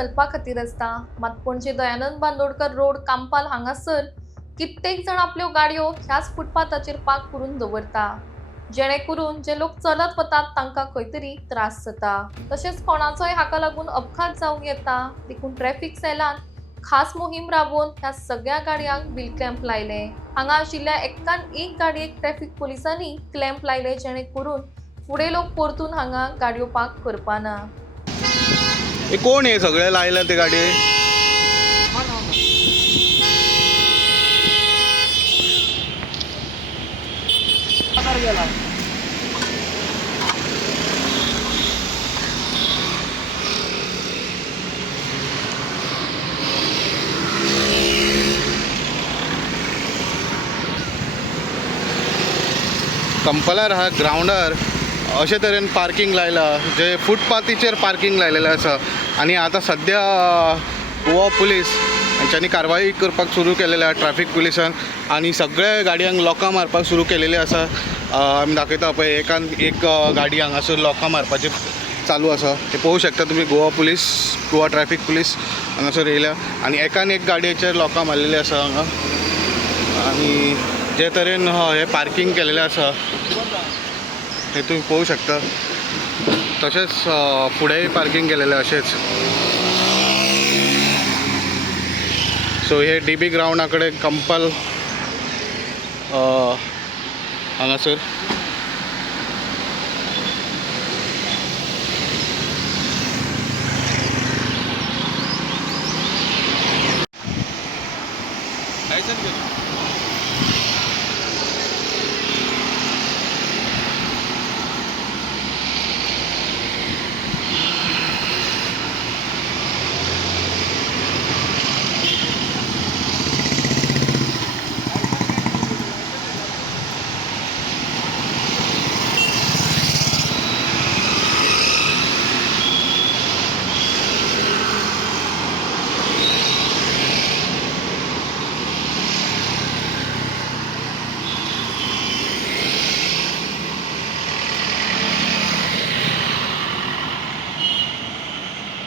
चलपा खातीर आसता, मात पणजे दयानंद बांदोडकर रोड कांपाल हांगासर कित्येक जाण आपल्यो गाडयो ह्याच फुटपाथाचेर पार्क करून दवरता, जेणे करून जे लोक चलत वतात तांकां खंय तरी त्रास जाता। तशेंच कोणाचोय हाका लागून अपघात जावंक येता, देखून ट्रॅफिक सेलान खास मोहीम राबोवन ह्या सगळ्या गाडयांक व्हील क्लॅम्प लायले। हांगा आशिल्ल्या एक्कान एक गाडयेक ट्रॅफिक पुलिसांनी क्लॅम्प लायले, जेणे करून फुडें लोक परतून हांगा गाडयो पार्क करपाना। हे कोण हे सगळे लायला ते गाडये? कंपालार हा ग्राउंडार अशे तरेन पार्किंग लायला, जे फुटपाथीचेर पार्किंग लायलेलें आसा। आनी आतां सद्या गोवा पुलीस हांच्यांनी कारवाई करपाक सुरू केलेली आसा, ट्रॅफिक पुलिसान, आनी सगळे गाडयांक लॉकां मारपाक सुरू केलेली आसा। आमी दाखयता पळय, एकान एक गाडी हांगासर लॉकां मारपाचें चालू आसा, ते पळोवं शकता तुमी। गोवा ट्रॅफिक पुलीस हांगासर येयल्या आनी एकान एक गाडयेचेर लॉकां मारलेली आसा हांगा। आनी जे तरेन हे पार्किंग केलेलें आसा हे तुम्ही पळोवं शकता। तशेंच फुडेंय पार्किंग केलेलें अशेंच। सो हे डीबी ग्राउंडा कडेन कंपाल हांगासर लायसन